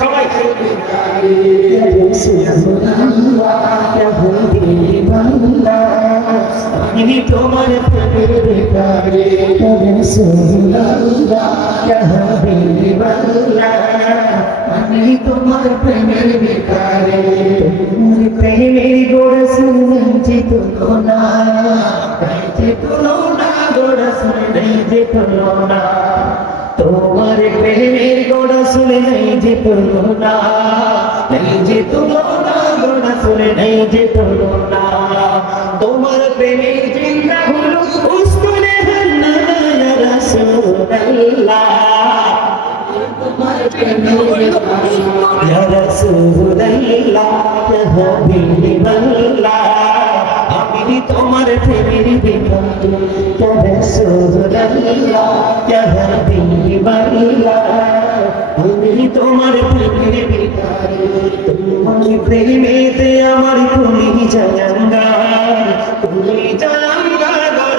সবাই আমি তোমার প্রেমের ভিখারি আমি তোমার প্রেমের ভিখারি প্রেমের গোড় শুনছি তুলনা গোড় শুনে যে তুলনা তোমার প্রেমের গোড়া শুনে নেই যে তুলনা নেই যে তুলনা গোড়া শুনে নেই যে তুলনা তোমার প্রেমের চিন্তা হলো উস্তুনে হন্না ইয়া রাসূলুল্লাহ তোমার প্রেমের ইয়া রাসূলুল্লাহ ইয়া হাবিবাল্লাহ আমি তোমার প্রেমের ভিখারি ইয়া রাসূলুল্লাহ ইয়া হাবিবাল্লাহ আমি তোমার প্রেমের ভিখারি তোমার প্রেমেতে আমার কলি জায়াঙ্গার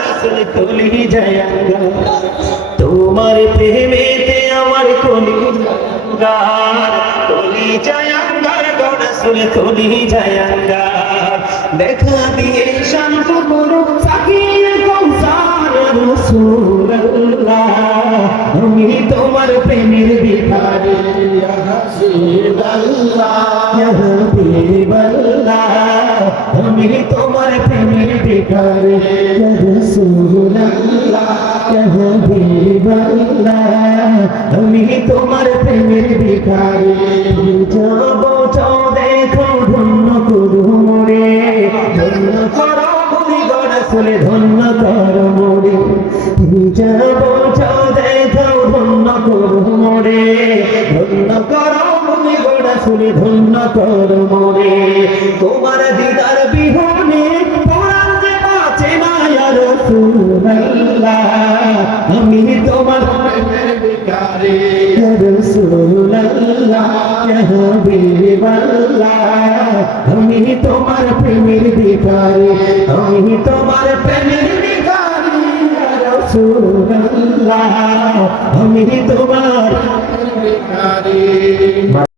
রাসূল কলি জায়াঙ্গার তোমার প্রেমেতে আমার কলি জায়াঙ্গার রাসূল কলি জায়াঙ্গার দেখা দিয়ে শান্ত করো সাকিয়ে কৌসার রাসূলুল্লাহ আমি তোমার প্রেমের ভিখারি ইয়া হাবিবাল্লাহ ইয়া হাবিবাল্লাহ আমি তোমার প্রেমের ভিখারি ইয়া রাসূলুল্লাহ ইয়া হাবিবাল্লাহ আমি তোমার প্রেমের ভিখারি যাও দেখো ধন্য করো মোরে ধন্য করো মুরি রাসূল ধন্য করো মোরে যাও দেখো ধন্য করো মোরে ধন্য করো মুরি রাসূল ধন্য করো মোরে তোমার দিদার বিহনে প্রাণ যে বাঁচে না ইয়া রাসূলুল্লাহ আমি তোমার প্রেমের ভিখারি ইয়া রাসূলুল্লাহ ইয়া হাবিবাল্লাহ আমি তোমার প্রেমের ভিখারি আমি তোমার প্রেমের ভিখারি ইয়া রাসূলুল্লাহ আমি তোমার ভিখারি।